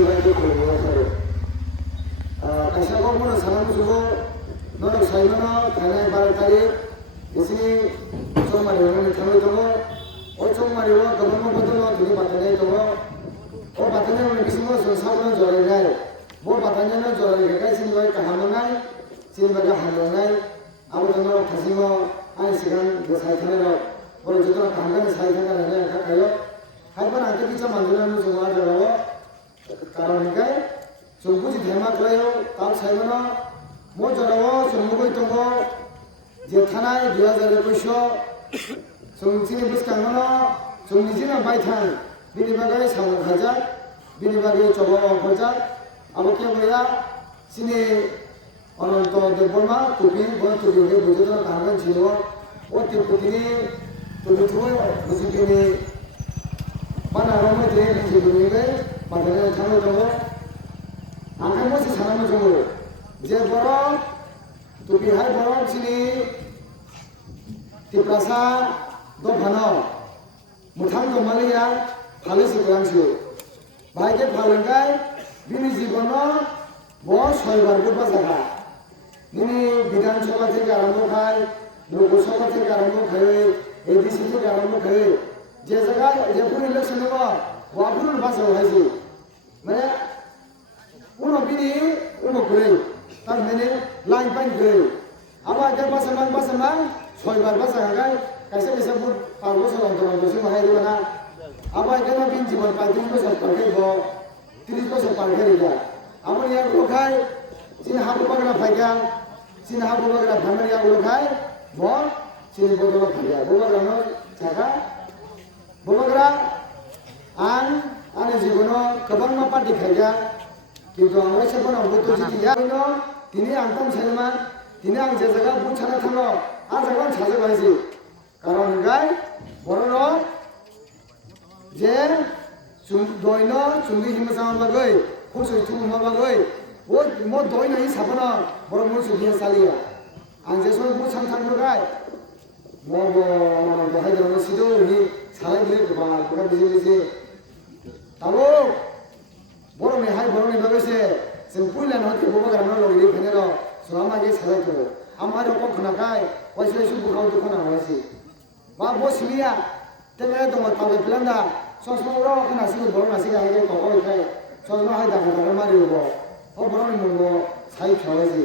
시간도 걸려서 가시하고 사람 주고 너는 살면은 당연히 바랄다리 이스니 정말 영혼을 참여하고 정말이와 그것만 보더라도 두개 받아내 또 받아내는 무슨 것을 사고는 저래가 뭐 받아내는 저래가 신발 가하는가 신발가 하는가 아무튼 다시 한 시간 그 사이트로 우리 저도 간간히 사이트가 내가 갈까요? 할만 안 되기 좀 만들어놓는 중요하더라고 그러니까 정부지 대마 그래요 다음 사이면은 뭐 저러고 정부고 있던 거 이제 타나에 비하자를 보시오 정치는 부스강은 정리지는 바이탄 비리바가의 상황하자 비리바가의 저거하자 아버께 뭐야 신이 어느 또 대보마 두비 뭐 두비에 무조건 강한 지로 어떻게 부디니 두두투어 무슨비니 만나러면 돼 지금이게 만드는 장로 정도 안 것이 사람을 정도 이제 보러 두비 할 보러 신이 디플라사 너 바너 못한 말이야 발레스 고양시 마이게 발른가 비니 집어넣어 뭐 설발고 바사가 니니 비단초가 থেকে আরম্ভ খায় লোকসভা থেকে আরম্ভ খায় এডিসি থেকে আরম্ভ খায় যে জায়গায় যে পুরো ইলেকশন হবো ওয়াপুরের ভাষা হয়েছে মানে উনো বিনি উনো করে তার মানে লাইন পাইন করে আবার একটা বাসা মান ছয়বার বাসা গায় কাইসে কাইসে বুট পার বছর অন্তর বসে মাহাই দেবে না আবার এখানে বিন জীবন 35 বছর পার খাইব 30 বছর পার খাইব আমার ইয়ার লোকাই sini hapu bagara phaiga sini hapu bagara phamariya ulokai mo sini bodolo phaiga bobagara no jaga bobagara ane jibono kabang ma party khaiga kintu amra sekono boto jitiya no tini angtam selman tini ang je jaga buchana thanglo a jaga chaje baisi karon gai bororo je doino chungdi himsang bagai khosoi thum bagai 뭐 너희는 이 사번아 뭐라 무슨 비행 살이야 안제소는 뭐 참탐로가 뭐 하여튼 시도 우리 사람들이 그만 그가 비즈니스 따로 뭐라면 하이 뭐라면 너것이 지금 불려는 어떻게 보고 가는 걸 우리 그녀로 소나마게 살아줘 아마도 꼭 그나가 와이스레 슈퍼가 두거나 와이스 뭐 심이야 때문에 또 타고 빌란다 소소로 그나 시고 뭐라 시가 하게 또 어이가 소소 하이다 그거 말이고 বরং মঙ্গ সাই খাওয়াইছি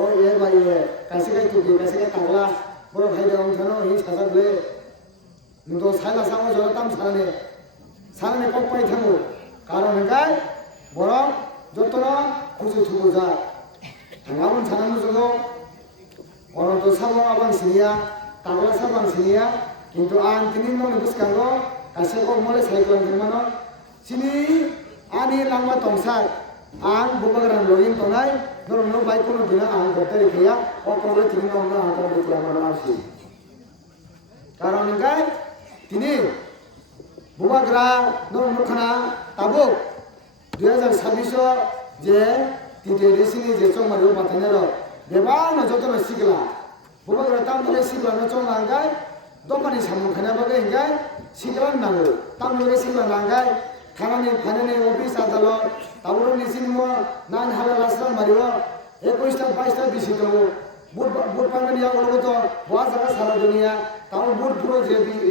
ও এ ভাইয়ে কাছে টুকি কাছে তাগলা বড় ভাই দেওয়া থানো এই সাজাগলে কিন্তু সাইলা সামো জল তাম সারানে কক পাই থামো কারণ গায় বরং যতন খুঁজে থুবো যা গাবন সারানো জন্য অনন্ত সাবো আবাং সিনিয়া তাগলা সাবাং সিনিয়া কিন্তু আন তিনি মনে বুঝকাঙ্গো কাছে কক মলে সাইক্লান মানো সিনি ani langma tongsar ang bubagaran login tongai dorong no baik kono dina ang gotari kaya o kono tini no ang kono betul mana arsi karon gai tini bubagara dorong no khana tabo 2026 je tite resini je chong maru pathanero beba no jotono sikla bubagara tam dole sikla no chong langai dokani samu khana bagai gai sikla nango tam dole sikla langai খানানি ফানানি অফিস আদালত তারপরে নিচিনমো নান হালা রাস্তা মারিব 21টা 22টা দিছি তো বুট পাঙ্গানি ইয়া বলবো তো ওয়া জায়গা সারা দুনিয়া তাও বুট পুরো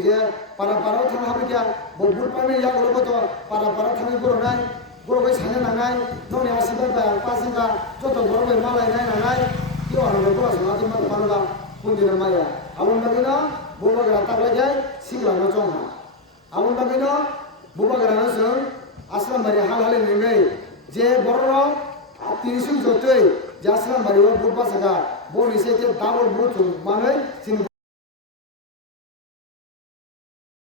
যে পাড়াও থানা হবে কিয়া বুট পাঙ্গানি ইয়া বলবো তো পাড়া থানা পুরো নাই পুরো কই সানে নাঙাই ননে আসিবা বা পাসিবা যত বড় বড় মালাই নাই নাঙাই কি হলো পুরো সমাজ মত পারবা কোন দিন মায়া আমন বাকিনো বলবাগরা তাকলে যায় সিগলা ন চংহা আমন বাকিনো bubagara sun aslam bari hal hal nengai je borro tirisun jotoi je aslam bari bubba saga bo nisete dabor butu manai sin